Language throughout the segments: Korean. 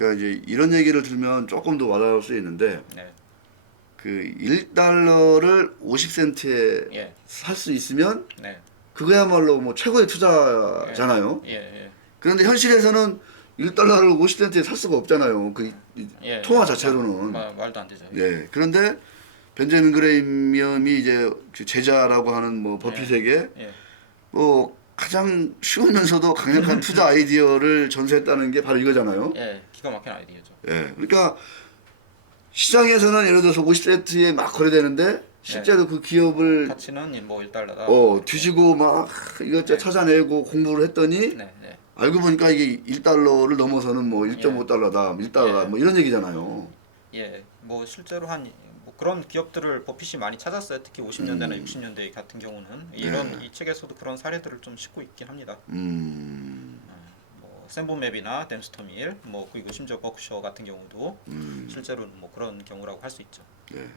그러니까 이제 이런 얘기를 들으면 조금 더 와닿을 수 있는데 네. 그 1달러를 50센트에 예. 살 수 있으면 네. 그거야말로 뭐 최고의 예. 투자잖아요. 예. 예. 그런데 현실에서는 1달러를 50센트에 살 수가 없잖아요. 그 예. 통화 예. 자체로는. 말도 안 되죠. 예. 그런데 벤자민 그레임이 이제 그 제자라고 하는 뭐 예. 버핏에게 예. 뭐 가장 쉬우면서도 강력한 투자 아이디어를 전수했다는 게 바로 이거잖아요. 예. 기가 막힌 아이디어죠. 예. 그러니까 시장에서는 예를 들어서 50센트에 막 거래되는데 네. 실제로 그 기업을 가치는 뭐 1달러다. 뭐 이렇게. 뒤지고 막 이것저것 네. 찾아내고 공부를 했더니 네. 네. 알고 보니까 이게 1달러를 넘어서는 뭐 예. 1.5달러다, 1달러 예. 뭐 이런 얘기잖아요. 예. 뭐 실제로 뭐 그런 기업들을 버핏이 많이 찾았어요. 특히 50년대나 60년대 같은 경우는 이런 이 책에서도 그런 사례들을 좀 싣고 있긴 합니다. 뭐 샌본맵이나 댐스터밀, 뭐 그리고 심지어 버크셔 같은 경우도 실제로는 뭐 그런 경우라고 할 수 있죠. 예.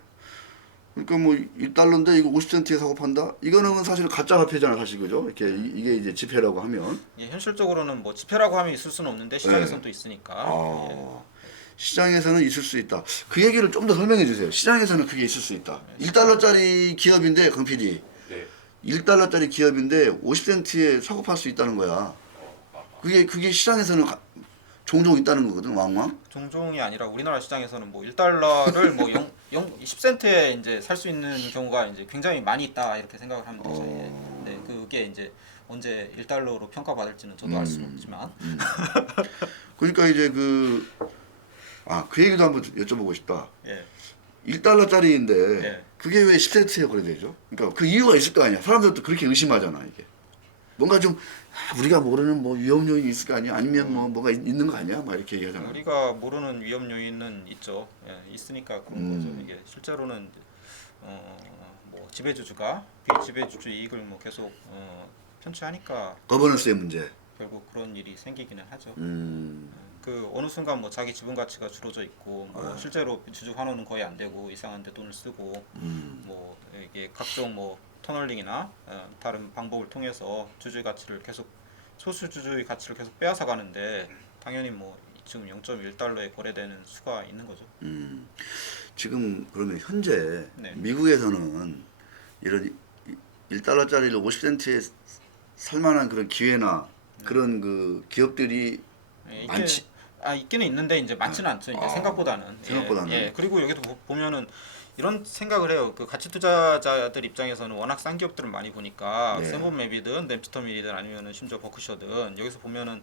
그러니까 뭐 1달러인데 이거 50센트에 사고 판다? 이거는 사실 가짜 화폐잖아, 사실 그죠? 이렇게 이게 이제 지폐라고 하면. 예, 현실적으로는 뭐 지폐라고 하면 있을 수는 없는데 시장에서는 예. 또 있으니까. 예. 아, 시장에서는 있을 수 있다. 그 얘기를 좀 더 설명해 주세요. 시장에서는 그게 있을 수 있다. 1달러짜리 기업인데, 강 PD. 네. 1달러짜리 기업인데 50센트에 사고 팔 수 있다는 거야. 그게 시장에서는 종종 있다는 거거든, 왕왕. 종종이 아니라 우리나라 시장에서는 뭐 1달러를 뭐 10센트에 이제 살 수 있는 경우가 이제 굉장히 많이 있다 이렇게 생각을 하면 되죠. 예. 네, 그게 이제 언제 1달러로 평가받을지는 저도 알 수는 없지만. 그러니까 이제 그 얘기도 한번 여쭤보고 싶다. 예. 1달러짜리인데 예. 그게 왜 10센트에 거래되죠? 그러니까 그 이유가 있을 거 아니야. 사람들도 그렇게 의심하잖아, 이게. 뭔가 좀 우리가 모르는 뭐 위험 요인이 있을 거 아니야? 아니면 뭐 뭐가 있는 거 아니야? 막 이렇게 얘기하잖아. 우리가 모르는 위험 요인은 있죠. 예, 있으니까 그런 거죠. 이게 실제로는 뭐 지배주주가 비지배주주 이익을 뭐 계속 편취하니까 거버넌스의 문제. 결국 그런 일이 생기기는 하죠. 음, 그 어느 순간 뭐 자기 지분 가치가 줄어져 있고 뭐 실제로 주주 환원은 거의 안 되고 이상한데 돈을 쓰고 뭐 이게 각종 뭐 터널링이나 다른 방법을 통해서 주주의 가치를 계속 소수 주주의 가치를 계속 빼앗아 가는데 당연히 뭐 지금 0.1달러에 거래되는 수가 있는 거죠. 지금 그러면 현재 네. 미국에서는 이런 1달러짜리를 50센트에 살 만한 그런 기회나 그런 그 기업들이 예, 많지. 있기는 있는데 이제 많지는 않죠. 이제 생각보다는. 생각보다는. 예. 그리고 여기도 보면은 이런 생각을 해요. 그 가치 투자자들 입장에서는 워낙 싼 기업들을 많이 보니까 네. 샌본맵이든 댐스터밀이든 아니면은 심지어 버크셔든 여기서 보면은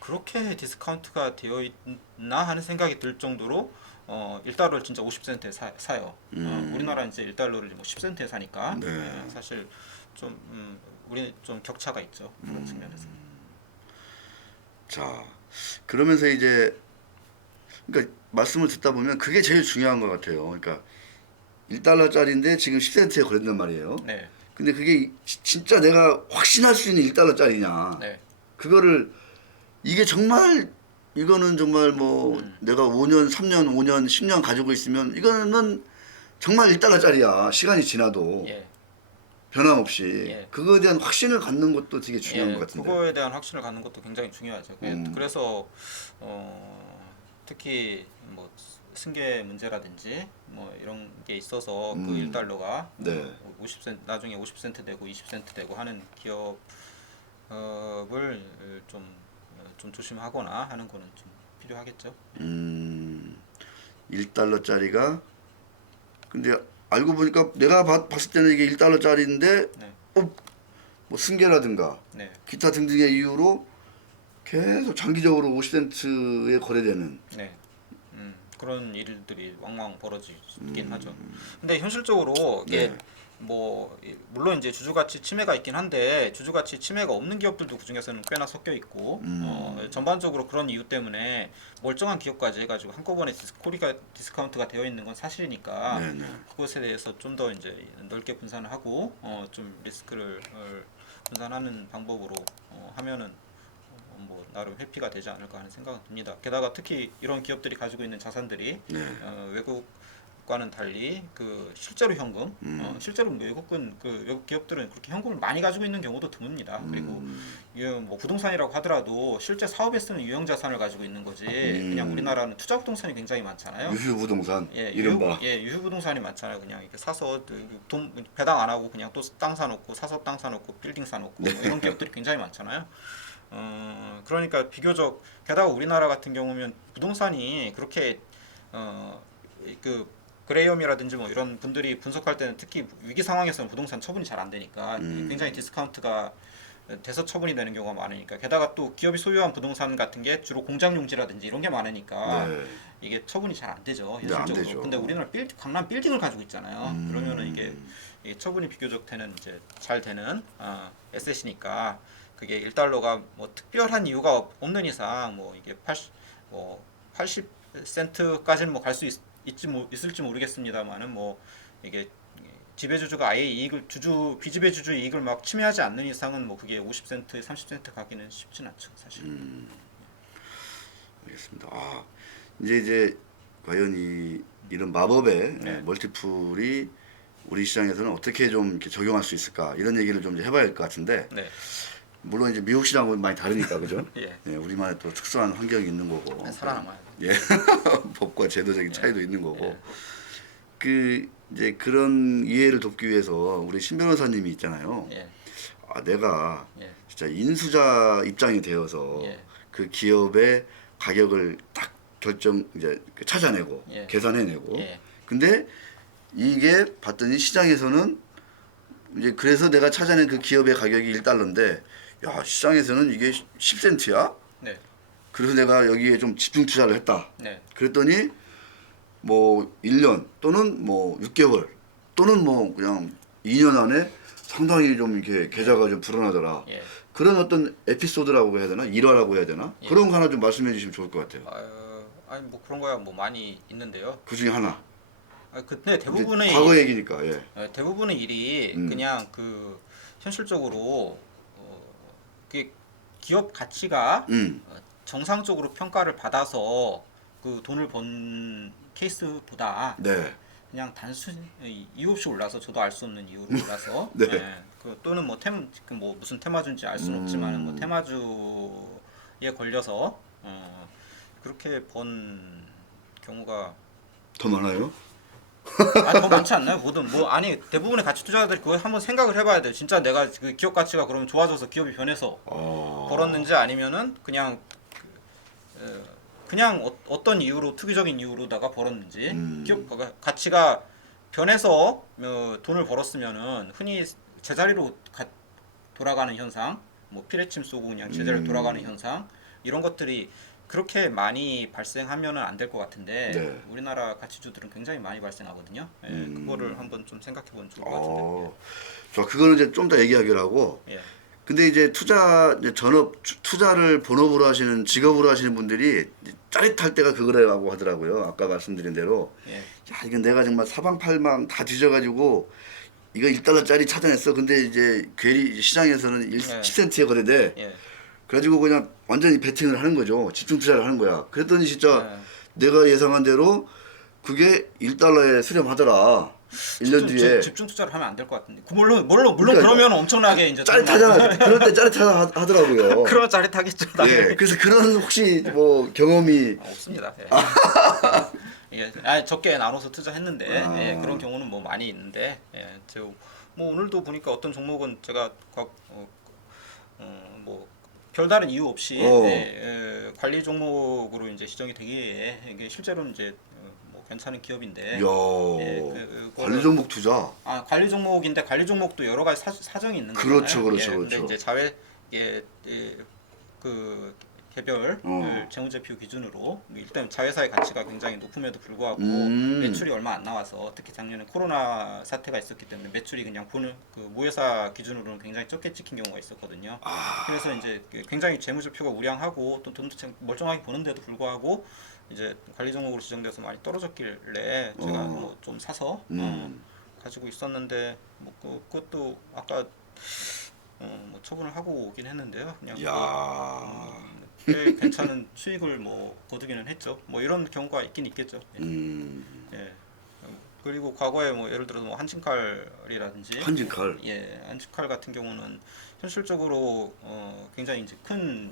그렇게 디스카운트가 되어 있나 하는 생각이 들 정도로 1달러를 진짜 50센트에 사요. 우리나라 이제 1달러를 뭐 10센트에 사니까 네. 예, 사실 좀 우리 좀 격차가 있죠. 그런 측면에서. 자, 그러면서 이제 그러니까 말씀을 듣다 보면 그게 제일 중요한 것 같아요. 그러니까 1달러짜리인데 지금 10센트에 거래된단 말이에요. 네. 근데 그게 진짜 내가 확신할 수 있는 1달러짜리냐. 네. 그거를 이게 정말 이거는 정말 뭐 내가 5년, 3년, 5년, 10년 가지고 있으면 이거는 정말 1달러짜리야. 시간이 지나도 예. 변함없이. 예. 그거에 대한 확신을 갖는 것도 되게 중요한 것 같은데. 그거에 대한 확신을 갖는 것도 굉장히 중요하죠. 그래서 특히 뭐 승계 문제라든지 뭐 이런 게 있어서 그 1달러가 네. 50센트 나중에 50센트 되고 20센트 되고 하는 기업을 좀 조심하거나 하는 거는 좀 필요하겠죠. 1달러짜리가 근데 알고 보니까 내가 봤을 때는 이게 1달러짜리인데 네. 뭐 승계라든가 네. 기타 등등의 이유로 계속 장기적으로 50센트에 거래되는. 네. 그런 일들이 왕왕 벌어지긴 하죠. 근데 현실적으로 이게 네. 뭐 물론 이제 주주가치 침해가 있긴 한데 주주가치 침해가 없는 기업들도 그 중에서는 꽤나 섞여 있고 전반적으로 그런 이유 때문에 멀쩡한 기업까지 해가지고 한꺼번에 디스카운트가 되어 있는 건 사실이니까 네네. 그것에 대해서 좀 더 이제 넓게 분산을 하고 좀 리스크를 분산하는 방법으로 하면은 뭐 나름 회피가 되지 않을까 하는 생각은 듭니다. 게다가 특히 이런 기업들이 가지고 있는 자산들이 네. 외국 기업과는 달리 그 실제로 현금, 실제로 외국 기업들은 그렇게 현금을 많이 가지고 있는 경우도 드뭅니다. 그리고 뭐 부동산이라고 하더라도 실제 사업에 쓰는 유형 자산을 가지고 있는 거지. 그냥 우리나라는 투자 부동산이 굉장히 많잖아요. 유휴 부동산 예, 이른바. 유휴 부동산이 많잖아요. 그냥 이렇게 사서 돈 배당 안 하고 그냥 또 땅 사놓고 사서 땅 사놓고 빌딩 사놓고 뭐 이런 기업들이 굉장히 많잖아요. 그러니까 비교적 게다가 우리나라 같은 경우면 부동산이 그렇게 그 그레이엄이라든지 뭐 이런 분들이 분석할 때는 특히 위기 상황에서는 부동산 처분이 잘 안 되니까 굉장히 디스카운트가 돼서 처분이 되는 경우가 많으니까 게다가 또 기업이 소유한 부동산 같은 게 주로 공장 용지라든지 이런 게 많으니까 네. 이게 처분이 잘 안 되죠 네, 안 현실적으로. 되죠. 근데 우리나라 강남 빌딩을 가지고 있잖아요. 그러면은 이게 처분이 비교적 되는 이제 잘 되는 에셋이니까 그게 1달러가 뭐 특별한 이유가 없는 이상 뭐 이게 80센트까지는 뭐 갈 수 있을지 모르겠습니다만은 뭐 이게 지배주주가 아예 이익을 비지배주주 이익을 막 침해하지 않는 이상은 뭐 그게 50센트, 30센트 가기는 쉽진 않죠, 사실. 알겠습니다. 이제 과연 이런 마법의 네. 멀티플이 우리 시장에서는 어떻게 좀 이렇게 적용할 수 있을까 이런 얘기를 좀 해봐야 할 것 같은데 네. 물론 이제 미국 시장은 많이 다르니까 그죠? 예. 예, 우리만의 또 특수한 환경이 있는 거고 살아남아야 돼. 예, 법과 제도적인 차이도 있는 거고 예. 그 이제 그런 이해를 돕기 위해서 우리 신 변호사님이 있잖아요. 예. 내가 예. 진짜 인수자 입장이 되어서 예. 그 기업의 가격을 딱 이제 찾아내고 예. 계산해내고 예. 근데 이게 봤더니 시장에서는 이제 그래서 내가 찾아낸 그 기업의 가격이 1달러인데 야 시장에서는 이게 10센트야? 네. 그래서 내가 여기에 좀 집중 투자를 했다. 네. 그랬더니 뭐 1년 또는 뭐 6개월 또는 뭐 그냥 2년 안에 상당히 좀 이렇게 계좌가 좀 불어나더라. 예. 그런 어떤 에피소드라고 해야 되나? 일화라고 해야 되나? 예. 그런 거 하나 좀 말씀해 주시면 좋을 것 같아요. 아니 뭐 그런 거야 뭐 많이 있는데요. 그 중에 하나. 근데 대부분의 과거 얘기니까. 예. 대부분의 일이 그냥 그 현실적으로 그 기업 가치가 정상적으로 평가를 받아서 그 돈을 번 케이스보다 네. 그냥 단순히 이유 없이 올라서 저도 알 수 없는 이유로 올라서 네. 그 또는 뭐 무슨 테마주인지 알 수는 없지만 뭐 테마주에 걸려서 그렇게 번 경우가 더 많아요? 더 많지 않나요? 아니 대부분의 가치 투자자들이 그거 한번 생각을 해봐야 돼요. 진짜 내가 그 기업 가치가 그러면 좋아져서 기업이 변해서 벌었는지 아니면은 그냥 어떤 이유로 투기적인 이유로다가 벌었는지 기업 가치가 변해서 돈을 벌었으면은 흔히 제자리로 돌아가는 현상, 뭐 피레침 쏘고 그냥 제자리로 돌아가는 현상 이런 것들이 그렇게 많이 발생하면은 안 될 것 같은데 네. 우리나라 가치주들은 굉장히 많이 발생하거든요. 예, 그거를 한번 좀 생각해보면 좋을 것 같은데. 저 그거는 이제 좀 더 얘기하기로 하고. 예. 근데 이제 투자를 본업으로 하시는 직업으로 하시는 분들이 짜릿할 때가 그거라고 하더라고요. 아까 말씀드린 대로. 예. 야, 이건 내가 정말 사방팔방 다 뒤져가지고 이거 1달러짜리 찾아냈어. 근데 이제 괜히 시장에서는 10센트에 거래돼. 예. 그래가지고 그냥 완전히 베팅을 하는 거죠. 집중 투자를 하는 거야. 그랬더니 진짜 예. 내가 예상한 대로 그게 1달러에 수렴하더라. 1년 뒤에. 집중 투자를 하면 안 될 것 같은데. 물론 그러니까 그러면 엄청나게 이제 짜릿하잖아. 그럴 때 짜릿하다 하더라고요. 그러면 짜릿하겠죠. 예. 그래서 그런 혹시 뭐 경험이 없습니다. 예. 적게 나눠서 투자했는데 예, 그런 경우는 뭐 많이 있는데 뭐 오늘도 보니까 어떤 종목은 제가 뭐 별다른 이유 없이 관리 종목으로 이제 지정이 되기에 이게 실제로는 이제 뭐 괜찮은 기업인데. 관리 종목 투자. 관리 종목인데 관리 종목도 여러 가지 사정이 있는 거잖아요. 그렇죠. 근데 이제 그 개별 재무제표 기준으로 일단 자회사의 가치가 굉장히 높음에도 불구하고 매출이 얼마 안 나와서 특히 작년에 코로나 사태가 있었기 때문에 매출이 그냥 그 모회사 기준으로는 굉장히 적게 찍힌 경우가 있었거든요. 그래서 이제 굉장히 재무제표가 우량하고 또 돈도 멀쩡하게 버는데도 불구하고 이제 관리 종목으로 지정돼서 많이 떨어졌길래 제가 뭐 좀 사서 가지고 있었는데 뭐 그것도 아까 뭐 처분을 하고 오긴 했는데요. 그냥 꽤 괜찮은 수익을 뭐 거두기는 했죠. 뭐 이런 경우가 있긴 있겠죠. 예. 그리고 과거에 뭐 예를 들어서 뭐 한진칼이라든지 한진칼. 예, 한진칼 같은 경우는 현실적으로 굉장히 이제 큰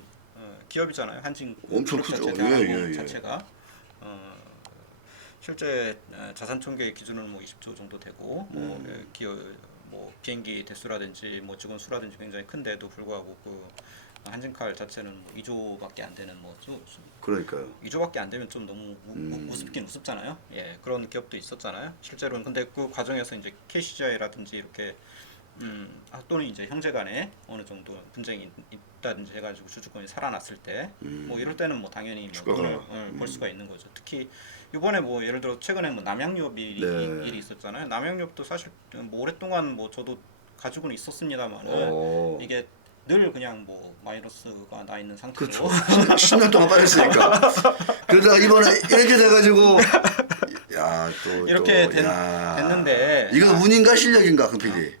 기업이잖아요. 한진 엄청 그룹 크죠. 자체, 대한항공 예, 예, 예. 자체가 실제 자산 총계 기준은 뭐 20조 정도 되고 뭐 기업 뭐 비행기 대수라든지 뭐 직원 수라든지 굉장히 큰데도 불구하고 그 한진칼 자체는 뭐 2조밖에 안 되는 뭐 그러니까요. 2조밖에 안 되면 좀 너무 우습긴 우습잖아요. 예, 그런 기업도 있었잖아요. 실제로는 근데 그 과정에서 이제 KCGI라든지 이렇게 또는 이제 형제간에 어느 정도 분쟁이 있다든지 해가지고 주주권이 살아났을 때 뭐 이럴 때는 뭐 당연히 뭐 주가가, 돈을 벌 수가 있는 거죠. 특히 이번에 뭐 예를 들어 최근에 뭐 남양유업 일이 네. 있었잖아요. 남양유업도 사실 뭐 오랫동안 뭐 저도 가지고는 있었습니다만은 어. 이게 늘 그냥 뭐 마이너스가 나 있는 상태로 그렇죠. 10년 동안 빠졌으니까. 그러다가 이번에 이렇게 돼가지고 야, 또 이렇게 또, 야. 됐는데 이거 운인가 실력인가, 그 PD?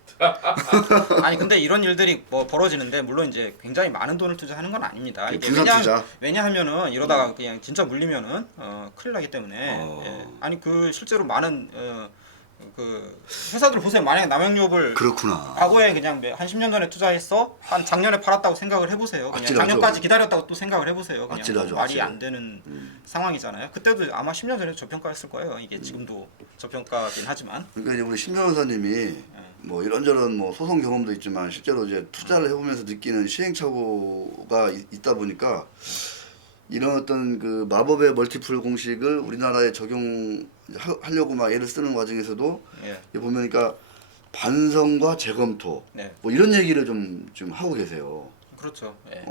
아니 근데 이런 일들이 뭐 벌어지는데 물론 이제 굉장히 많은 돈을 투자하는 건 아닙니다. 이게 분산 투자. 왜냐하면은 이러다가 그냥 진짜 물리면은 큰일 나기 때문에 예. 아니 그 실제로 많은 그 회사들 보세요. 만약에 남양유업을 그렇구나. 과거에 그냥 한 10년 전에 투자했어 한 작년에 팔았다고 생각을 해보세요. 그냥 아찔하죠. 작년까지 기다렸다고 또 생각을 해보세요. 그냥 아찔하죠, 말이 아찔해. 안 되는 상황이잖아요. 그때도 아마 10년 전에 저평가했을 거예요. 이게 지금도 저평가긴 하지만 그러니까 이제 우리 신 변호사님이 뭐 이런저런 뭐 소송 경험도 있지만 실제로 이제 투자를 해보면서 느끼는 시행착오가 있다 보니까 이런 어떤 그 마법의 멀티플 공식을 우리나라에 적용하려고 막 애를 쓰는 과정에서도 예. 여기 보면 그러니까 반성과 재검토 네. 뭐 이런 얘기를 좀 하고 계세요. 그렇죠. 예.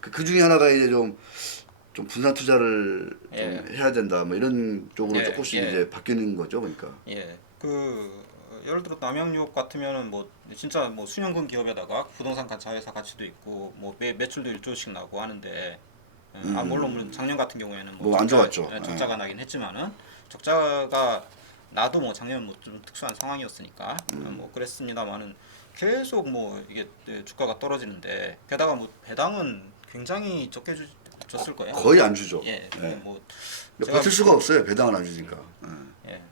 그 중에 하나가 이제 좀 분산 투자를 좀 예. 해야 된다 뭐 이런 쪽으로 예, 조금씩 예. 이제 바뀌는 거죠, 그러니까. 예, 예를 들어 남양유업 같으면은 뭐 진짜 뭐 수년근 기업에다가 부동산 자회사 가치도 있고 뭐 매출도 1조씩 나고 하는데 물론 작년 같은 경우에는 뭐안 좋았죠. 적자가 나긴 했지만은 적자가 나도 뭐 작년 뭐 좀 특수한 상황이었으니까 뭐 그랬습니다만은 계속 뭐 이게 주가가 떨어지는데 게다가 뭐 배당은 굉장히 적게 줬을 거예요. 거의 안 주죠. 예, 예. 뭐 근데 버틸 수가 없어요. 배당을 안 주니까. 예.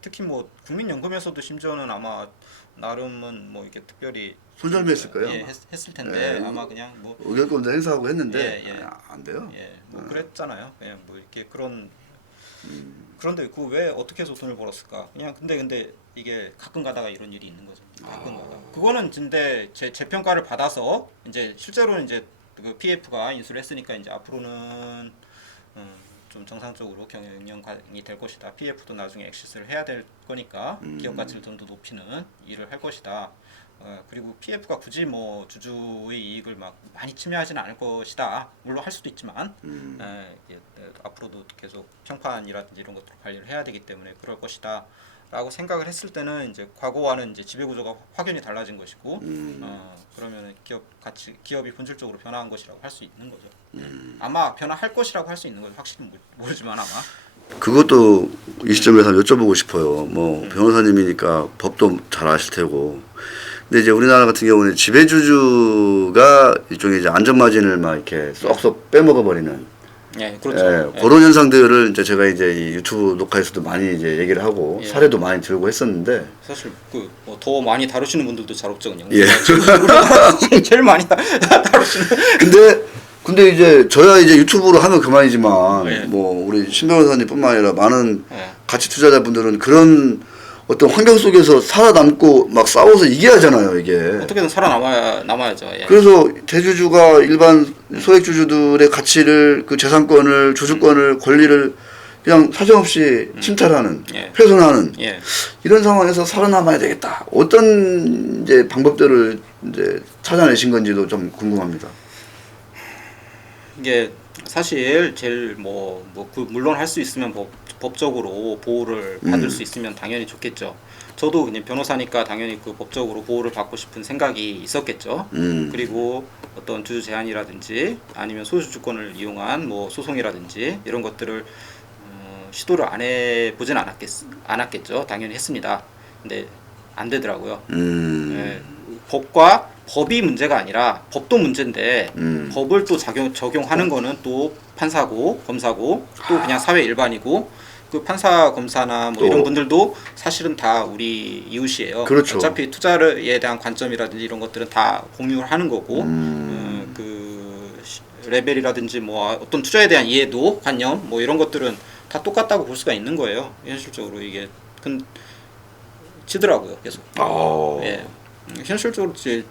특히 뭐 국민연금에서도 심지어는 아마 나름은 뭐 이렇게 특별히 손절매했을 거예요. 예, 아마. 했을 텐데 예, 아마 그냥 뭐 의결권도 행사하고 했는데 예, 예. 안 돼요. 뭐 그랬잖아요. 그냥 뭐 이렇게 그런데 그 왜 어떻게 해서 돈을 벌었을까? 그냥 근데 이게 가끔 가다가 이런 일이 있는 거죠. 가끔 가다가. 그거는 근데 재평가를 받아서 이제 실제로는 이제 그 PF가 인수를 했으니까 이제 앞으로는 좀 정상적으로 경영이 될 것이다. PF도 나중에 엑시스를 해야 될 거니까 기업 가치를 좀 더 높이는 일을 할 것이다. 그리고 PF가 굳이 뭐 주주의 이익을 막 많이 침해하지는 않을 것이다. 물론 할 수도 있지만 앞으로도 계속 평판이라든지 이런 것들 관리를 해야 되기 때문에 그럴 것이다. 라고 생각을 했을 때는 이제 과거와는 이제 지배 구조가 확연히 달라진 것이고 그러면 기업이 본질적으로 변화한 것이라고 할 수 있는 거죠. 아마 변화할 것이라고 할 수 있는 거죠. 확실히 모르지만 아마. 그것도 이 시점에서 여쭤보고 싶어요. 뭐 변호사님이니까 법도 잘 아실 테고. 근데 이제 우리나라 같은 경우는 지배주주가 일종의 이제 안전마진을 막 이렇게 쏙쏙 빼먹어 버리는. 예, 그렇죠. 예. 그런 현상들을 이제 제가 이제 이 유튜브 녹화에서도 많이 이제 얘기를 하고 예. 사례도 많이 들고 했었는데. 사실 더 많이 다루시는 분들도 잘 없죠, 그냥. 예. 제일 많이 다루시는. 근데 이제 저야 이제 유튜브로 하면 그만이지만 예. 뭐 우리 신 변호사님뿐만 아니라 많은 예. 가치 투자자분들은 그런 어떤 환경 속에서 살아남고 막 싸워서 이겨야 하잖아요, 이게. 어떻게든 남아야죠. 예. 그래서 대주주가 일반 소액 주주들의 가치를 그 재산권을 주주권을 권리를 그냥 사정없이 침탈하는 예. 훼손하는 예. 이런 상황에서 살아남아야 되겠다. 어떤 이제 방법들을 이제 찾아내신 건지도 좀 궁금합니다. 이게 사실 제일 물론 할 수 있으면 법적으로 보호를 받을 수 있으면 당연히 좋겠죠. 저도 그냥 변호사니까 당연히 그 법적으로 보호를 받고 싶은 생각이 있었겠죠. 그리고 어떤 주주 제한이라든지 아니면 소유주권을 이용한 뭐 소송이라든지 이런 것들을 시도를 안 해보진 않았겠죠. 당연히 했습니다. 근데 안 되더라고요. 예, 법이 문제가 아니라 법도 문제인데 법을 또 적용하는 거는 또 판사고 검사고 또 그냥 사회 일반이고 그 판사 검사나 뭐 또. 이런 분들도 사실은 다 우리 이웃이에요. 그렇죠. 어차피 투자에 대한 관점이라든지 이런 것들은 다 공유를 하는 거고 레벨이라든지 뭐 어떤 투자에 대한 이해도 관념 뭐 이런 것들은 다 똑같다고 볼 수가 있는 거예요. 현실적으로 이게 치더라고요 계속. 예. 현실적으로 이제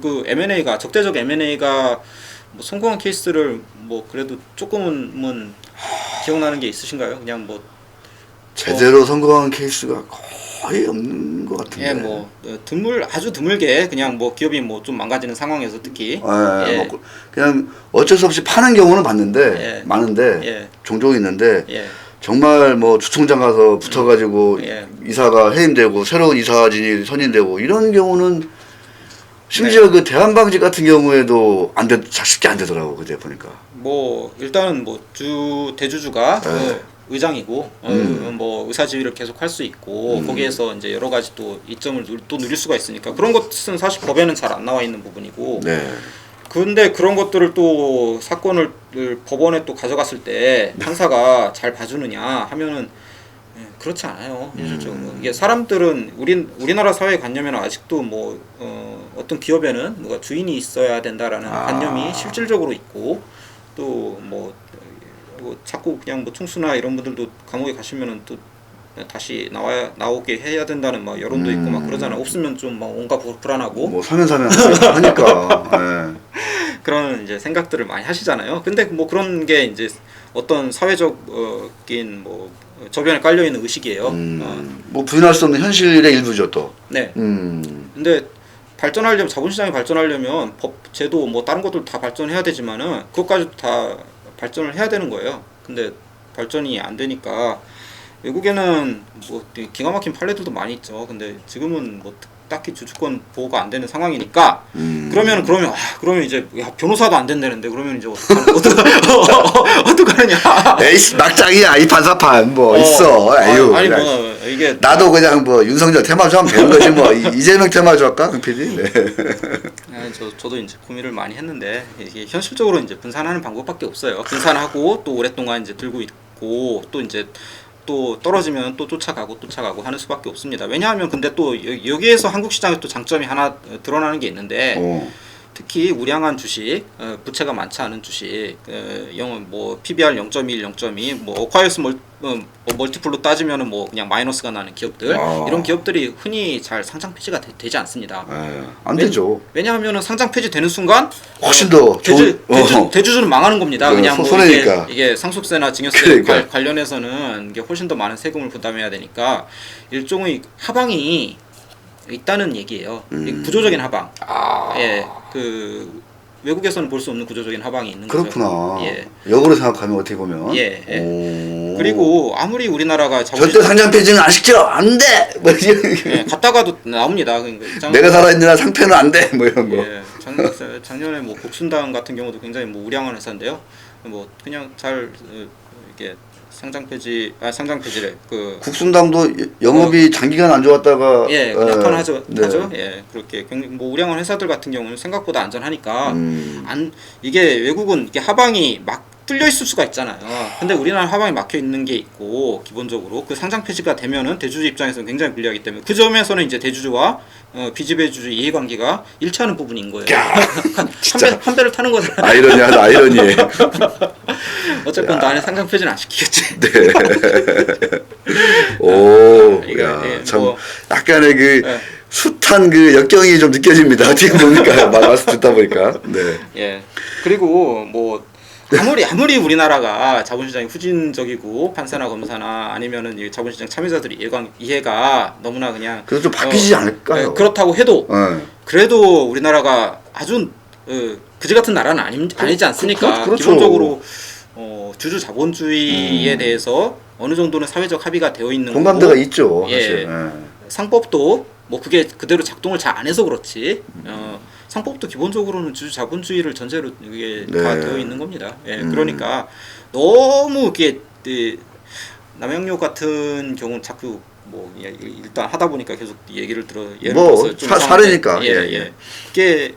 그 M&A가 적대적 M&A가 뭐 성공한 케이스를 뭐 그래도 조금은 기억나는 게 있으신가요? 그냥 뭐 제대로 성공한 케이스가 거의 없는 것 같은데. 예, 뭐 아주 드물게 그냥 뭐 기업이 뭐 좀 망가지는 상황에서 특히 예. 뭐 그냥 어쩔 수 없이 파는 경우는 봤는데 예. 많은데 예. 종종 있는데 예. 정말 뭐 주총장 가서 붙어가지고 예. 이사가 해임되고 새로운 이사진이 선임되고 이런 경우는 심지어 그 대한방직 같은 경우에도 쉽게 안 되더라고 그때 보니까. 뭐 일단은 뭐 대주주가 의장이고 뭐 의사지휘를 계속 할 수 있고 거기에서 이제 여러 가지 또 이점을 또 누릴 수가 있으니까 그런 것은 사실 법에는 잘 안 나와 있는 부분이고. 네. 근데 그런 것들을 또 사건을 법원에 또 가져갔을 때 판사가 잘 봐주느냐 하면은 그렇지 않아요. 현실적으로 이게 사람들은 우리나라 사회 관념에는 아직도 뭐 어떤 기업에는 뭐가 주인이 있어야 된다라는 관념이 실질적으로 있고 또 뭐 자꾸 그냥 뭐 총수나 이런 분들도 감옥에 가시면은 또 다시 나오게 해야 된다는 막 여론도 있고 막 그러잖아. 없으면 좀 막 온갖 불안하고 뭐 사면 하니까. 예. 그런 이제 생각들을 많이 하시잖아요. 근데 뭐 그런 게 이제 어떤 사회적인 뭐 저변에 깔려 있는 의식이에요. 뭐 부인할 수 없는 현실의 일부죠 또. 네. 근데 자본시장이 발전하려면 법, 제도 뭐 다른 것들 다 발전해야 되지만은 그것까지도 다 발전을 해야 되는 거예요. 근데 발전이 안 되니까 외국에는 뭐 기가 막힌 판례들도 많이 있죠. 근데 지금은 뭐 딱히 주주권 보호가 안 되는 상황이니까 그러면 이제 변호사도 안 된다는데 그러면 이제 어떡하느냐. 에이씨 막장이야 이 판사판 뭐 있어. 아유. 아니 뭐 이게 나도 그냥 뭐 윤석열 테마주 하면 되는 거지 뭐 이재명 테마주 할까 그 PD. 네. 저도 이제 고민을 많이 했는데 이게 현실적으로 이제 분산하는 방법밖에 없어요. 분산하고 또 오랫동안 이제 들고 있고 또 이제 또 떨어지면 또 쫓아가고 하는 수밖에 없습니다. 왜냐하면 근데 또 여기에서 한국 시장의 또 장점이 하나 드러나는 게 있는데 특히 우량한 주식, 부채가 많지 않은 주식, 뭐 PBR 0.1, 0.2, 뭐 어콰이어스 멀티플로 따지면은 뭐 그냥 마이너스가 나는 기업들 이런 기업들이 흔히 잘 상장 폐지가 되지 않습니다. 안 되죠. 왜냐하면은 상장 폐지되는 순간 훨씬 더 대주주는 망하는 겁니다. 그냥 뭐 이게 상속세나 증여세 그러니까. 관련해서는 이게 훨씬 더 많은 세금을 부담해야 되니까 일종의 하방이 있다는 얘기예요. 구조적인 하방. 예, 그 외국에서는 볼 수 없는 구조적인 하방이 있는 거죠. 그렇구나. 예. 역으로 생각하면 어떻게 보면. 예. 그리고 아무리 우리나라가 절대 상장 폐지는 안 시켜 안 돼. 뭐 예, 갔다가도 나옵니다. 내가 살아있는 한 상패는 안 돼. 뭐 이런 거. 예, 작년에 뭐 국순당 같은 경우도 굉장히 뭐 우량한 회사인데요. 뭐 그냥 잘 이게 상장 폐지를 국순당도 영업이 장기간 안 좋았다가 그냥 턴하죠. 네. 예, 그렇게 뭐 우량한 회사들 같은 경우는 생각보다 안전하니까 이게 외국은 이게 하방이 막 뚫려 있을 수가 있잖아요. 근데 우리나라 하방이 막혀 있는 게 있고 기본적으로 그 상장 폐지가 되면은 대주주 입장에서는 굉장히 불리하기 때문에 그 점에서는 이제 대주주와 비지배주주 이해관계가 일치하는 부분인 거예요. 한 배를 타는 거잖아요. 아이러니하다 아이러니해. 어쨌건 나는 상장 폐지는 안 시키겠지. 네. 오, 참 뭐, 약간의 그 숱한 그 역경이 좀 느껴집니다. 어떻게 보니까 말씀 듣다 보니까. 네. 예. 그리고 뭐 아무리 우리나라가 자본시장이 후진적이고 판사나 검사나 아니면은 이 자본시장 참여자들이 이해가 너무나 그냥 그래서 좀 바뀌지 않을까요? 그렇다고 해도 그래도 우리나라가 아주 그지 같은 나라는 아니지 않습니까? 그렇죠. 기본적으로 주주 자본주의에 대해서 어느 정도는 사회적 합의가 되어 있는 공감대가 거고, 있죠. 예. 상법도 뭐 그게 그대로 작동을 잘 안 해서 그렇지. 상법도 기본적으로는 주주 자본주의를 전제로 이게 다 되어 있는 겁니다. 예, 그러니까 너무 이게 남양료 같은 경우는 자꾸 뭐 일단 하다 보니까 계속 얘기를 예를 들어서 좀 사례니까. 예. 이게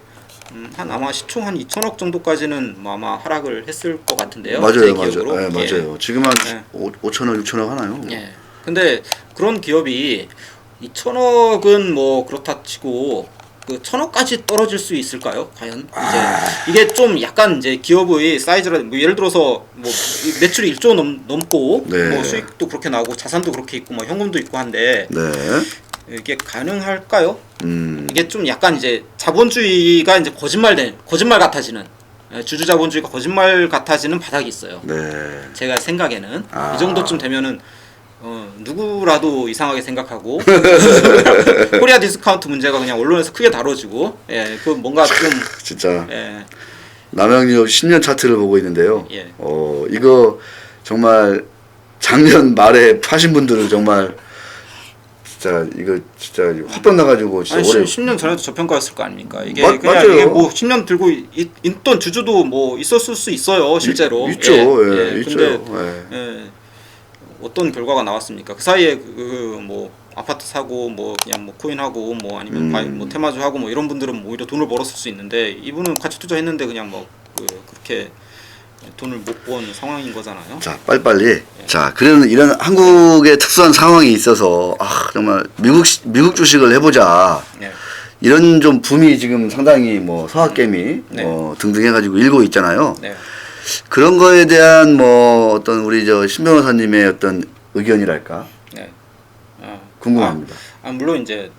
한 아마 시총 한 2천억 정도까지는 뭐 아마 하락을 했을 것 같은데요. 맞아요, 제 맞아요. 기억으로. 네, 맞아요. 지금 한 예. 5천억, 6천억 하나요? 예. 근데 그런 기업이 2천억은 뭐 그렇다 치고 그 1,000억까지 떨어질 수 있을까요? 과연 이제 이게 좀 약간 이제 기업의 사이즈라 뭐 예를 들어서 뭐 매출이 1조 넘고 네. 뭐 수익도 그렇게 나오고 자산도 그렇게 있고 뭐 현금도 있고 한데 네. 이게 가능할까요? 이게 좀 약간 이제 자본주의가 이제 거짓말 같아지는 주주 자본주의가 거짓말 같아지는 바닥이 있어요. 네. 제가 생각에는 아. 이 정도쯤 되면은 누구라도 이상하게 생각하고 코리아 디스카운트 문제가 그냥 언론에서 크게 다뤄지고 그 뭔가 좀 진짜 예, 남양유 10년 차트를 보고 있는데요. 예. 이거 정말 작년 말에 파신 분들은 정말 진짜 화병 나가지고 진짜 아니, 올해 10년 전에도 저평가였을 거 아닙니까? 이게 맞아요. 그냥 이게 뭐 10년 들고 있던 주주도 뭐 있었을 수 있어요, 실제로. 있죠. 예, 있죠. 근데 어떤 결과가 나왔습니까? 그 사이에 뭐 아파트 사고 뭐 그냥 뭐 코인하고 뭐 아니면 뭐 테마주 하고 뭐 이런 분들은 뭐 오히려 돈을 벌었을 수 있는데 이분은 같이 투자했는데 그냥 뭐 그렇게 돈을 못 번 상황인 거잖아요. 자, 빨리빨리. 자, 그러면 이런 한국의 특수한 상황이 있어서 정말 미국 주식을 해보자. 네. 이런 좀 붐이 지금 상당히 뭐 서학개미 네. 등등 해가지고 일고 있잖아요. 네. 그런 거에 대한 뭐 어떤 우리 신 변호사님의 어떤 의견이랄까 네. 궁금합니다. 물론 이제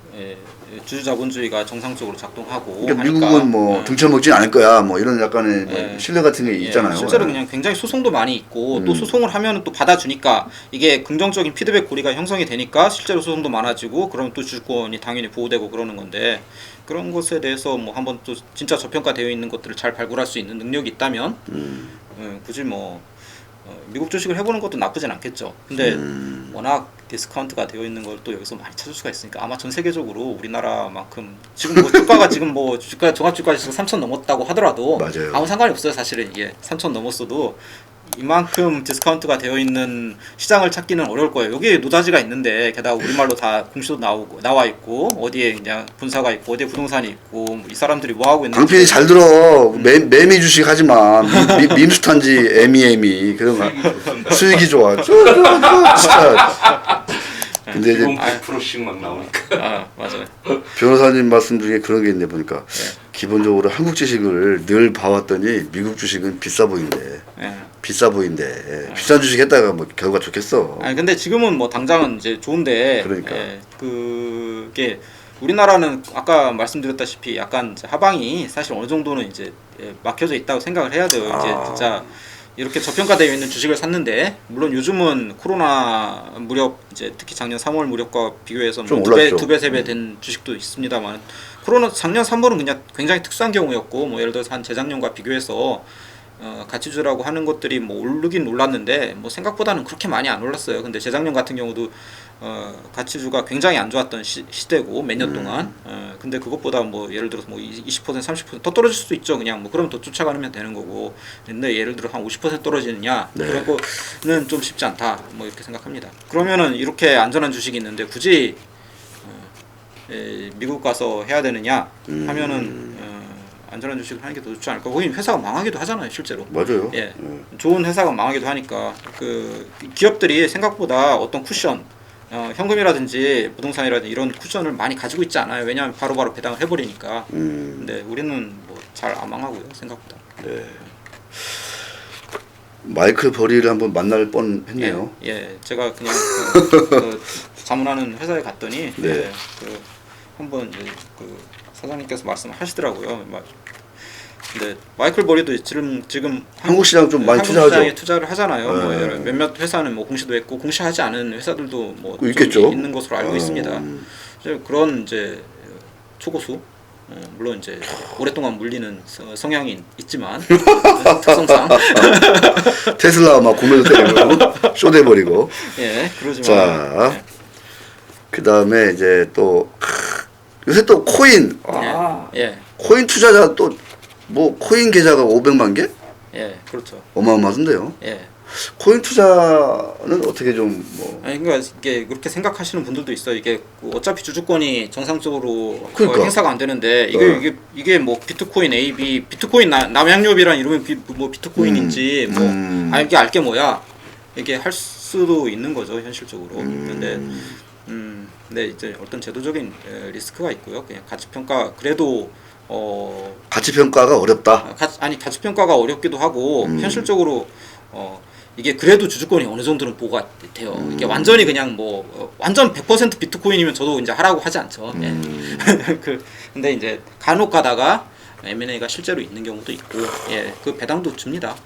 주주 자본주의가 정상적으로 작동하고 그러니까 하니까, 미국은 뭐 등쳐먹진 않을 거야. 뭐 이런 약간의 뭐 예. 신뢰 같은 게 있잖아요. 실제로 그냥 굉장히 소송도 많이 있고 또 소송을 하면 또 받아주니까 이게 긍정적인 피드백 고리가 형성이 되니까 실제로 소송도 많아지고 그럼 또 주주권이 당연히 보호되고 그러는 건데 그런 것에 대해서 뭐 한번 또 진짜 저평가되어 있는 것들을 잘 발굴할 수 있는 능력이 있다면 굳이 뭐 미국 주식을 해보는 것도 나쁘진 않겠죠. 근데 워낙 디스카운트가 되어 있는 걸 또 여기서 많이 찾을 수가 있으니까 아마 전 세계적으로 우리나라만큼 지금 뭐 주가가 지금 뭐 주가 종합주가 지수 3천 넘었다고 하더라도 맞아요. 아무 상관이 없어요. 사실은 이게 3천 넘었어도 이만큼 디스카운트가 되어 있는 시장을 찾기는 어려울 거예요. 여기에 노다지가 있는데 게다가 우리말로 다 공시도 나와 있고 어디에 그냥 분사가 있고 어디에 부동산이 있고 뭐이 사람들이 뭐 하고 있는지 강필이 잘 들어. 매미 주식 하지 마. 밈스탄지 애미 그런 거. 수익이 좋아. 진짜. 근데 이제 100%씩 막 나오니까. 맞아요. 변호사님 말씀 중에 그런 게 있네 보니까 기본적으로 한국 주식을 늘 봐왔더니 미국 주식은 비싸 보인대. 비싸 보인대. 비싼 주식 했다가 뭐 결과 좋겠어. 아니 근데 지금은 뭐 당장은 이제 좋은데 그러니까. 그게 우리나라는 아까 말씀드렸다시피 약간 이제 하방이 사실 어느 정도는 이제 막혀져 있다고 생각을 해야 돼요. 이제 진짜 이렇게 저평가되어 있는 주식을 샀는데 물론 요즘은 코로나 무렵 이제 특히 작년 3월 무렵과 비교해서 뭐 두 배, 세 배 된 주식도 있습니다만 코로나 작년 3월은 그냥 굉장히 특수한 경우였고 뭐 예를 들어서 한 재작년과 비교해서 가치주라고 하는 것들이 뭐 오르긴 올랐는데 뭐 생각보다는 그렇게 많이 안 올랐어요. 근데 재작년 같은 경우도 가치주가 굉장히 안 좋았던 시대고 몇 년 동안 근데 그것보다 뭐 예를 들어서 뭐 20% 30%더 떨어질 수도 있죠. 그냥 뭐 그럼 더 쫓아가면 되는 거고 근데 예를 들어 한 50% 떨어지느냐 그런 거는 좀 쉽지 않다 뭐 이렇게 생각합니다. 그러면은 이렇게 안전한 주식이 있는데 굳이 미국 가서 해야 되느냐 하면은 안전한 주식을 하는 게 더 좋지 않을까. 거기 회사가 망하기도 하잖아요, 실제로. 맞아요. 좋은 회사가 망하기도 하니까 그 기업들이 생각보다 어떤 쿠션, 현금이라든지 부동산이라든지 이런 쿠션을 많이 가지고 있지 않아요. 왜냐하면 바로바로 배당을 해버리니까. 근데 우리는 뭐 잘 안 망하고요, 생각보다. 네. 마이클 버리를 한번 만날 뻔했네요. 제가 그냥 자문하는 회사에 갔더니 한번 그 사장님께서 말씀하시더라고요. 근데 마이클 버리도 지금 한국 시장 좀 많이 한국 투자하죠. 시장에 투자를 하잖아요. 뭐 몇몇 회사는 뭐 공시도 했고 공시하지 않은 회사들도 뭐 있겠죠. 있는 것으로 알고 있습니다. 그런 이제 초고수 물론 이제 오랫동안 물리는 성향이 있지만 특성상 테슬라 막 구매도 때리고 쇼대 버리고. 그러지만 자, 그 다음에 이제 또 요새 또 코인. 코인 투자자 또 뭐 코인 계좌가 500만 개? 그렇죠. 어마어마한데요. 코인 투자는 어떻게 좀 뭐. 아니 그러니까 이게 그렇게 생각하시는 분들도 있어요. 이게 어차피 주주권이 정상적으로 그러니까. 행사가 안 되는데 네. 이게 뭐 비트코인 AB, 비트코인 남양유업이란 이름이 뭐 비트코인인지 뭐 알게 알게 뭐야 이게 할 수도 있는 거죠 현실적으로. 근데 이제 어떤 제도적인 리스크가 있고요. 그냥 가치 평가 그래도 가치 평가가 어렵다. 가치 평가가 어렵기도 하고 현실적으로 이게 그래도 주주권이 어느 정도는 보호가 돼요. 이게 완전히 그냥 뭐 완전 100% 비트코인이면 저도 이제 하라고 하지 않죠. 예. 근데 이제 간혹 가다가 M&A가 실제로 있는 경우도 있고, 예, 그 배당도 줍니다.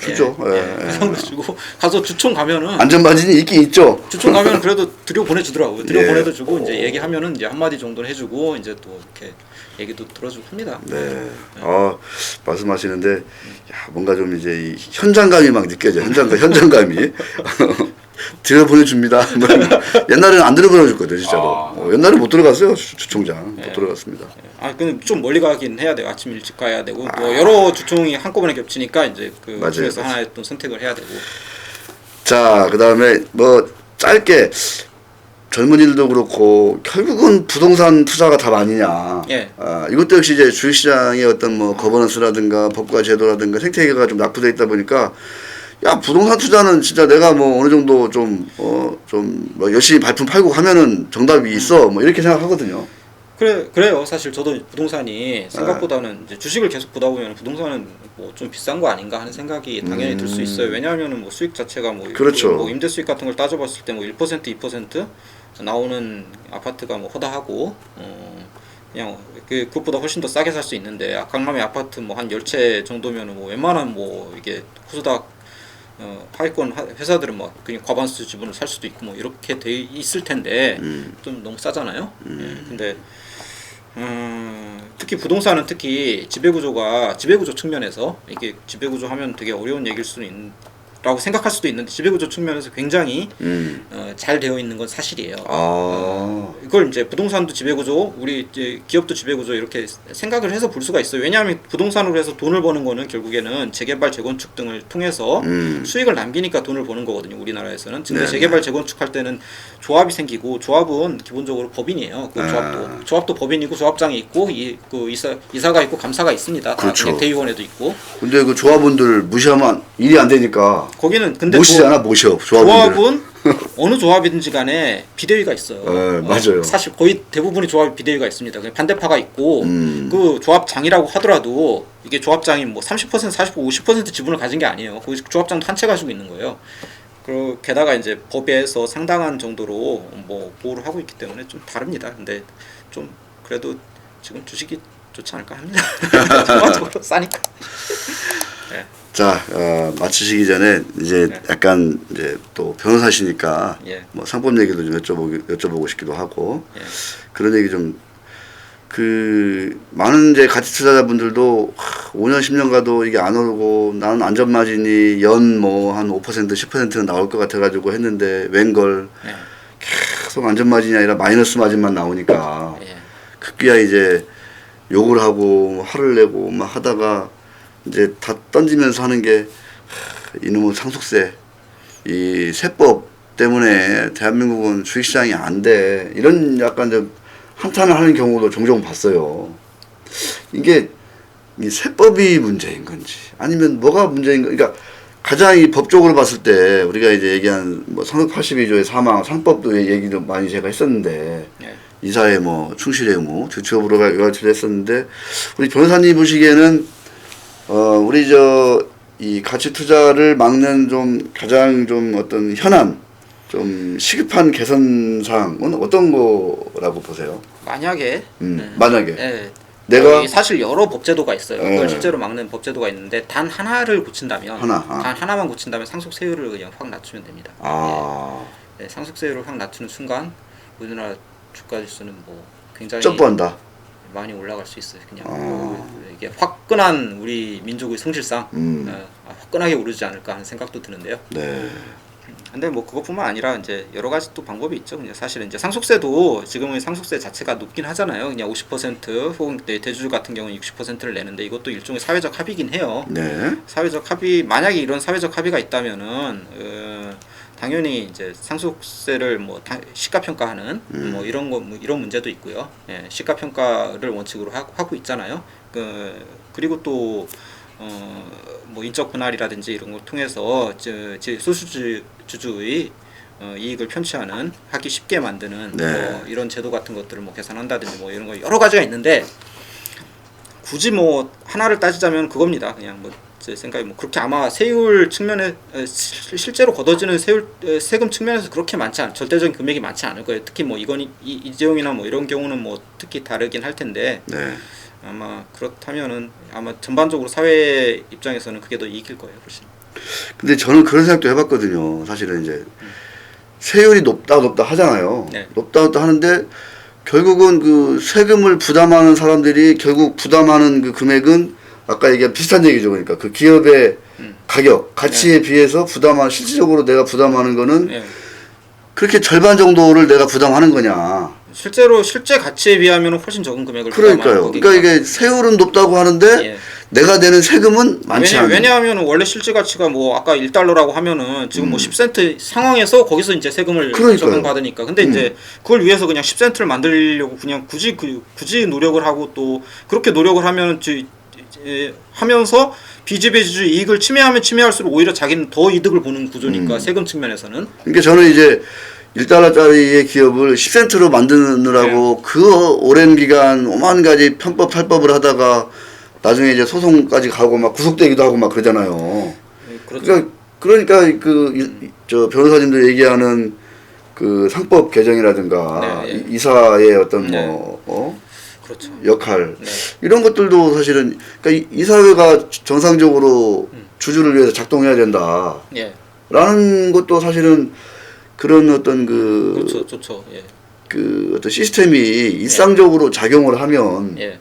주죠. 예. 배당도 주고 가서 주총 가면은 안전마진이 있긴 있죠. 주총 가면 그래도 들여 보내주더라고요. 들여 예. 보내도 주고 이제 얘기하면은 이제 한마디 정도는 해주고 이제 또 이렇게 얘기도 들어주고 합니다. 네. 말씀하시는데 야, 뭔가 좀 이제 이 현장감이 막 느껴져. 현장감이 들여보내줍니다. 옛날에는 안 들여보내줬거든요, 진짜로. 옛날에 못 들어갔어요, 주총장. 못 들어갔습니다. 근데 좀 멀리 가긴 해야 돼요. 아침 일찍 가야 되고 뭐 여러 주총이 한꺼번에 겹치니까 이제 그 맞아요, 중에서 맞아요. 하나의 또 선택을 해야 되고. 자, 그다음에 뭐 짧게 젊은이들도 그렇고 결국은 부동산 투자가 답 아니냐. 예. 이것도 역시 이제 주식시장의 어떤 뭐 거버넌스라든가 법과 제도라든가 생태계가 좀 낙후돼 있다 보니까 야 부동산 투자는 진짜 내가 뭐 어느 정도 좀 뭐 열심히 발품 팔고 하면은 정답이 있어 뭐 이렇게 생각하거든요. 그래요. 사실 저도 부동산이 생각보다는 이제 주식을 계속 보다 보면 부동산은 뭐 좀 비싼 거 아닌가 하는 생각이 당연히 들 수 있어요. 왜냐하면은 뭐 수익 자체가 뭐 그렇죠. 뭐 임대 수익 같은 걸 따져봤을 때 뭐 1% 2% 나오는 아파트가 뭐 허다하고 그냥 그것보다 훨씬 더 싸게 살 수 있는데 강남의 아파트 뭐 한 10채 정도면은 뭐 웬만한 뭐 이게 호수닥 하위권 회사들은 뭐 그냥 과반수 지분을 살 수도 있고 뭐 이렇게 돼 있을 텐데 좀 너무 싸잖아요. 예, 근데 특히 부동산은 특히 지배구조 측면에서 이게 지배구조 하면 되게 어려운 얘기일 수는 라고 생각할 수도 있는데 지배구조 측면에서 굉장히 잘 되어 있는 건 사실이에요. 이걸 이제 부동산도 지배구조, 우리 이제 기업도 지배구조 이렇게 생각을 해서 볼 수가 있어요. 왜냐하면 부동산으로 해서 돈을 버는 거는 결국에는 재개발, 재건축 등을 통해서 수익을 남기니까 돈을 버는 거거든요. 우리나라에서는. 근데 재개발, 재건축할 때는 조합이 생기고 조합은 기본적으로 법인이에요. 그 조합도 법인이고 조합장이 있고 그 이사가 있고 감사가 있습니다. 그렇죠. 그냥 대의원에도 있고. 근데 그 조합원들 무시하면 일이 안 되니까. 거기는 근데 모시잖아 모셔 조합은 어느 조합이든지 간에 비대위가 있어요. 맞아요. 사실 거의 대부분의 조합이 비대위가 있습니다. 그냥 반대파가 있고 그 조합장이라고 하더라도 이게 조합장이 뭐 30%, 40%, 50% 지분을 가진 게 아니에요. 거기 조합장도 한 채 가지고 있는 거예요. 그리고 게다가 이제 법에서 상당한 정도로 뭐 보호를 하고 있기 때문에 좀 다릅니다. 근데 좀 그래도 지금 주식이 좋지 않을까 합니다. 전반적으로 싸니까. 네. 자, 마치시기 전에 이제 약간 이제 또 변호사시니까 뭐 상법 얘기도 좀 여쭤보고 싶기도 하고 그런 얘기 좀 많은 이제 가치 투자자분들도 5년 10년 가도 이게 안 오르고 나는 안전 마진이 연 뭐 한 5% 10%는 나올 것 같아가지고 했는데 웬걸 계속 안전 마진이 아니라 마이너스 마진만 나오니까 급기야 이제 욕을 하고 화를 내고 막 하다가 이제 다 던지면서 하는 게 이놈의 상속세 이 세법 때문에 대한민국은 주식시장이 안 돼 이런 약간 좀 한탄을 하는 경우도 종종 봤어요. 이게 이 세법이 문제인 건지 아니면 뭐가 문제인 건지 그러니까 가장 이 법적으로 봤을 때 우리가 이제 얘기한 뭐 상속 82조의 사망 상법도 얘기도 많이 제가 했었는데 이사의 뭐 충실 의무 주취업으로가 요약을 했었는데 우리 변호사님 보시기에는 우리 이 가치 투자를 막는 좀 가장 좀 어떤 현안 좀 시급한 개선 사항은 어떤 거라고 보세요? 만약에 내가 사실 여러 법제도가 있어요. 그걸 실제로 막는 법제도가 있는데 단 하나를 고친다면 단 하나만 고친다면 상속세율을 그냥 확 낮추면 됩니다. 상속세율을 확 낮추는 순간 우리나라 주가 지수는 뭐 굉장히 점프한다. 많이 올라갈 수 있어요. 그냥 이게 화끈한 우리 민족의 성실상 화끈하게 오르지 않을까 하는 생각도 드는데요. 네. 근데 뭐 그것뿐만 아니라 이제 여러 가지 또 방법이 있죠. 그냥 사실은 이제 상속세도 지금은 상속세 자체가 높긴 하잖아요. 그냥 50% 혹은 대주주 같은 경우는 60%를 내는데 이것도 일종의 사회적 합의긴 해요. 네. 사회적 합의 만약에 이런 사회적 합의가 있다면은 당연히 이제 상속세를 뭐 시가 평가하는 뭐 이런 거 뭐 이런 문제도 있고요. 예, 시가 평가를 원칙으로 하고 있잖아요. 그리고 또 뭐 인적 분할이라든지 이런 걸 통해서 소수주주의 이익을 편취하는 하기 쉽게 만드는 네. 뭐 이런 제도 같은 것들을 뭐 개선한다든지 뭐 이런 거 여러 가지가 있는데 굳이 뭐 하나를 따지자면 그겁니다. 그냥 뭐 제 생각에 뭐 그렇게 아마 세율 측면에 실제로 걷어지는 세금 측면에서 그렇게 많지 않 절대적인 금액이 많지 않을 거예요. 특히 뭐 이건 이재용이나 뭐 이런 경우는 뭐 특히 다르긴 할 텐데 네. 아마 그렇다면은 아마 전반적으로 사회 입장에서는 그게 더 이익일 거예요, 훨씬. 근데 저는 그런 생각도 해봤거든요. 사실은 이제 세율이 높다 하잖아요. 네. 높다 하는데 결국은 그 세금을 부담하는 사람들이 결국 부담하는 그 금액은 아까 얘기한 비슷한 얘기죠. 그러니까 그 기업의 가격, 가치에 비해서 실질적으로 내가 부담하는 거는 네. 그렇게 절반 정도를 내가 부담하는 거냐. 실제 가치에 비하면 훨씬 적은 금액을 그러니까요. 그러니까 이게 세율은 높다고 하는데 예. 내가 내는 세금은 많지 않아요. 왜냐하면 원래 실질 가치가 뭐 아까 1달러라고 하면은 지금 뭐 10센트 상황에서 거기서 이제 세금을 적용받으니까. 근데 이제 그걸 위해서 그냥 10센트를 만들려고 그냥 굳이 노력을 하고 또 그렇게 노력을 하면 하면서 비지배주주 이익을 침해하면 침해할수록 오히려 자기는 더 이득을 보는 구조니까 세금 측면에서는. 그러니까 저는 이제 1달러짜리의 기업을 10센트로 만드느라고 네. 그 오랜 기간 오만 가지 편법 탈법을 하다가 나중에 이제 소송까지 가고 막 구속되기도 하고 막 그러잖아요. 그렇죠. 그러니까 저 변호사님들 얘기하는 그 상법 개정이라든가 네, 예. 이사의 어떤 네. 그렇죠. 역할 네. 이런 것들도 사실은 그러니까 이사회가 정상적으로 주주를 위해서 작동해야 된다. 예. 라는 것도 사실은 그런 어떤 그렇죠. 좋죠. 예. 그 어떤 시스템이 일상적으로 작용을 하면 예.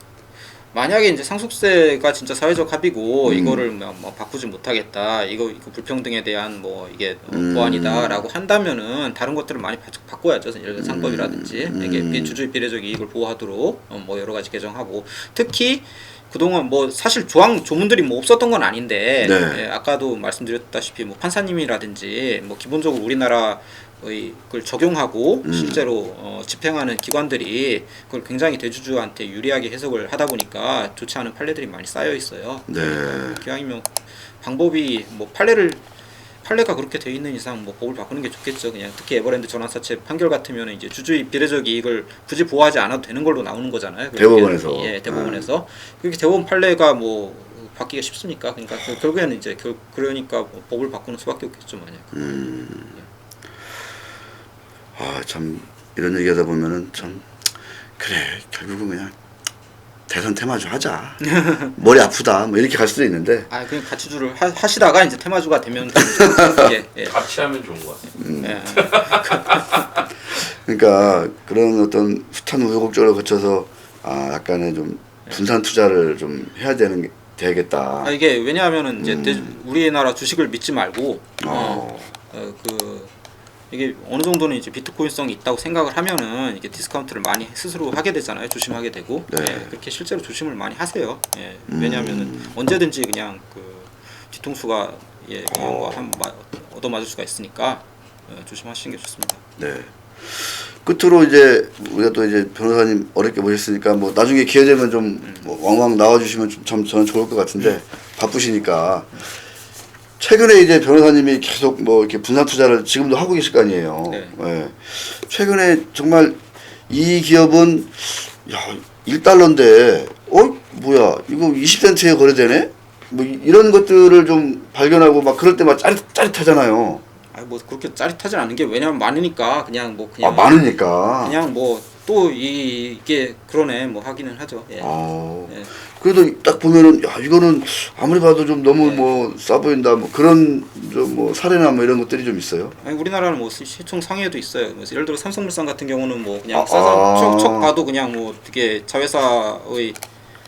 만약에 이제 상속세가 진짜 사회적 합의고 이거를 뭐 바꾸지 못하겠다. 이거 불평등에 대한 뭐 이게 보완이다라고 한다면은 다른 것들을 많이 바꿔야죠. 예를 들어 상법이라든지 이게 주주의 비례적 이익을 보호하도록 뭐 여러 가지 개정하고 특히 그동안 뭐 사실 조문들이 뭐 없었던 건 아닌데 네. 예, 아까도 말씀드렸다시피 뭐 판사님이라든지 뭐 기본적으로 우리나라 그걸 적용하고 실제로 집행하는 기관들이 그걸 굉장히 대주주한테 유리하게 해석을 하다 보니까 좋지 않은 판례들이 많이 쌓여 있어요. 네. 기왕이면 방법이 뭐 판례가 그렇게 돼 있는 이상 뭐 법을 바꾸는 게 좋겠죠. 그냥 특히 에버랜드 전환사채 판결 같으면 이제 주주의 비례적 이익을 굳이 보호하지 않아도 되는 걸로 나오는 거잖아요. 대법원에서. 예, 대법원에서. 그렇게 대법원 판례가 뭐 바뀌기가 쉽습니까? 그러니까 결국에는 이제 그러니까 뭐 법을 바꾸는 수밖에 없겠죠, 만약. 아, 참 이런 얘기하다 보면은 참 그래 결국은 그냥 대선 테마주 하자. 머리 아프다 뭐 이렇게 갈 수도 있는데. 아 그냥 가치주를 하시다가 이제 테마주가 되면 예. 같이 하면 좋은 것 같아요. 예. 그러니까 그런 어떤 숱한 우여곡절을 거쳐서 약간의 좀 분산 투자를 좀 해야 되겠다. 이게 왜냐하면은 이제 우리나라 주식을 믿지 말고 이게 어느 정도는 이제 비트코인성이 있다고 생각을 하면은 이게 디스카운트를 많이 스스로 하게 되잖아요. 조심하게 되고. 네. 예, 그렇게 실제로 조심을 많이 하세요. 예, 왜냐하면은 언제든지 그냥 그 뒤통수가 그냥 얻어맞을 수가 있으니까 조심하시는 게 좋습니다. 네. 끝으로 이제 우리가 또 이제 변호사님 어렵게 모셨으니까 뭐 나중에 기회 되면 좀뭐 왕왕 나와주시면 참 저는 좋을 것 같은데 바쁘시니까 최근에 이제 변호사님이 계속 뭐 이렇게 분산 투자를 지금도 하고 계실 거 아니에요. 네. 예. 최근에 정말 이 기업은 1달러인데 뭐야 이거 20센트에 거래되네? 뭐 이런 것들을 좀 발견하고 막 그럴 때 막 짜릿하잖아요. 뭐 그렇게 짜릿하진 않은 게 왜냐면 많으니까 그냥 많으니까 그냥 뭐 또 이게 그러네 뭐 하기는 하죠. 예. 예. 그래도 딱 보면은 이거는 아무리 봐도 좀 너무 네. 뭐 싸 보인다 뭐 그런 좀 뭐 사례나 뭐 이런 것들이 좀 있어요. 아니 우리나라는 뭐 시총 상위에도 있어요. 뭐 예를 들어 삼성물산 같은 경우는 뭐 그냥 싸서 척 봐도 그냥 뭐 되게 자회사의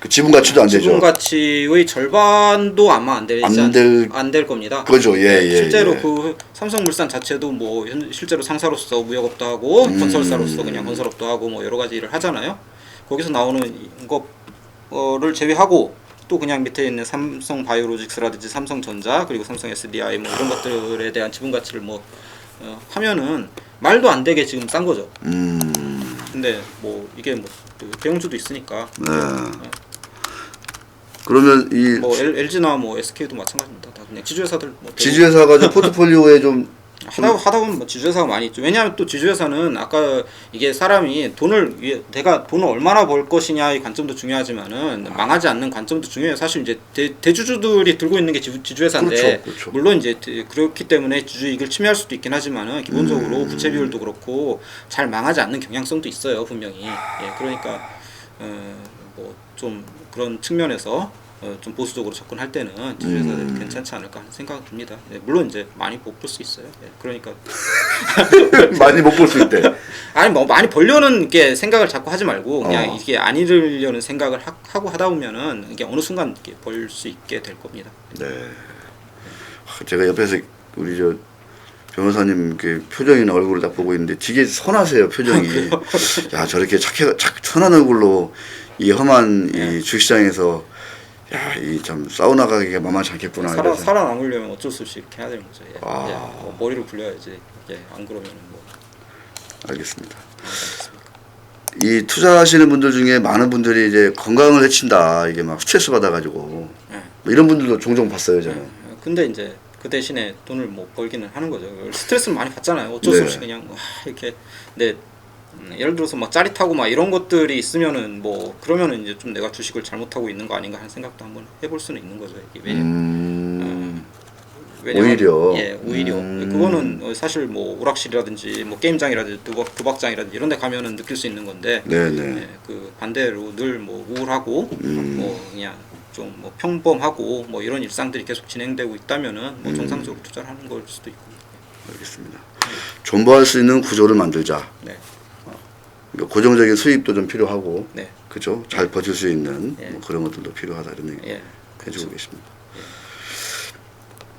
그 지분 가치도 안 되죠. 지분 가치의 절반도 아마 안 될 겁니다. 그죠, 예. 실제로 그 삼성물산 자체도 뭐 실제로 상사로서 무역업도 하고 건설사로서 그냥 건설업도 하고 뭐 여러 가지 일을 하잖아요. 거기서 나오는 거를 제외하고 또 그냥 밑에 있는 삼성 바이오로직스라든지 삼성전자 그리고 삼성 SDI 뭐 이런 것들에 대한 지분 가치를 뭐 하면은 말도 안 되게 지금 싼 거죠. 근데 뭐 이게 뭐 대형주도 있으니까. 네. 그러면 이 뭐 LG나 뭐 SK도 마찬가지입니다. 다 그냥 지주회사들 뭐 지주회사가 좀 포트폴리오에 좀 하다 보면 뭐 지주회사가 많이 있죠. 왜냐하면 또 지주회사는 아까 이게 사람이 내가 돈을 얼마나 벌 것이냐의 관점도 중요하지만은 망하지 않는 관점도 중요해요. 사실 이제 대주주들이 들고 있는 게 지주회사인데 그렇죠. 물론 이제 그렇기 때문에 주주이익을 침해할 수도 있긴 하지만은 기본적으로 부채 비율도 그렇고 잘 망하지 않는 경향성도 있어요 분명히. 예, 그러니까 뭐 좀 그런 측면에서 좀 보수적으로 접근할 때는 지주회사들이 괜찮지 않을까 하는 생각이 듭니다. 예, 물론 이제 많이 못 볼 수 있어요. 예, 그러니까 많이 못 볼 수 있대. 아니 뭐 많이 벌려는 게 생각을 자꾸 하지 말고 그냥 어. 이게 안 잃으려는 생각을 하고 하다 보면은 이게 어느 순간 이렇게 벌 수 있게 될 겁니다. 네. 제가 옆에서 우리 저 변호사님 그 표정이나 얼굴을 딱 보고 있는데 되게 선하세요 표정이. 야 저렇게 선한 얼굴로 이 험한 이 주식시장에서 야 이 참 싸워나가기가 만만치 않겠구나. 살아남으려면 어쩔 수 없이 이렇게 해야 되는 거죠. 예. 예, 뭐 머리를 굴려야지. 예, 안 그러면은 뭐. 알겠습니다. 이 투자하시는 분들 중에 많은 분들이 이제 건강을 해친다 이게 막 스트레스 받아가지고 뭐 이런 분들도 종종 봤어요 저는. 근데 이제 그 대신에 돈을 뭐 벌기는 하는 거죠. 스트레스를 많이 받잖아요. 어쩔 수 없이 그냥 이렇게 근데 예를 들어서 막 짜릿하고 막 이런 것들이 있으면은 뭐 그러면은 이제 좀 내가 주식을 잘못하고 있는 거 아닌가 하는 생각도 한번 해볼 수는 있는 거죠. 이게 오히려 오히려 그거는 사실 뭐 오락실이라든지 뭐 게임장이라든지 도박장이라든지 이런 데 가면은 느낄 수 있는 건데 네네. 그 반대로 늘 뭐 우울하고 뭐 그냥 좀 뭐 평범하고 뭐 이런 일상들이 계속 진행되고 있다면은 뭐 정상적으로 투자를 하는 걸 수도 있고. 알겠습니다. 존버할 수 있는 구조를 만들자. 네. 그러니까 고정적인 수입도 좀 필요하고, 네. 그죠? 잘 버틸 수 있는 예. 뭐 그런 것들도 필요하다 이런 얘기 예. 해주고 계십니다.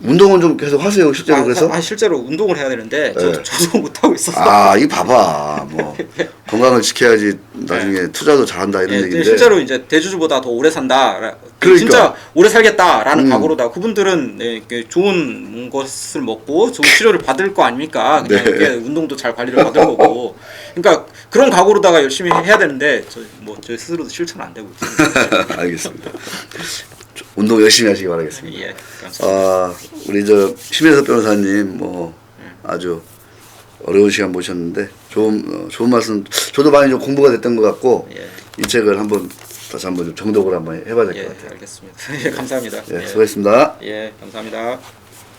운동은 좀 계속 하세요 실제로 그래서? 실제로 운동을 해야 되는데 네. 저도 못 하고 있어서. 이 봐봐 뭐 건강을 지켜야지 나중에 투자도 잘한다 이런 얘기인데. 실제로 이제 대주주보다 더 오래 산다. 그러니까. 진짜 오래 살겠다라는 각오로다. 그분들은 좋은 것을 먹고 좋은 치료를 받을 거 아닙니까? 그냥 이렇게 운동도 잘 관리를 받을 거고. 그러니까 그런 각오로다가 열심히 해야 되는데 저 스스로도 실천 안 되고 있습니다. 알겠습니다. 운동 열심히 하시기 바라겠습니다. 예, 감사합니다. 우리 저 심혜섭 변호사님 뭐 아주 어려운 시간 모셨는데 좋은 말씀 저도 많이 좀 공부가 됐던 것 같고 이 책을 다시 한번 좀 정독을 한번 해봐야 될 것 같아요. 알겠습니다. 예, 감사합니다. 수고했습니다. 예, 감사합니다.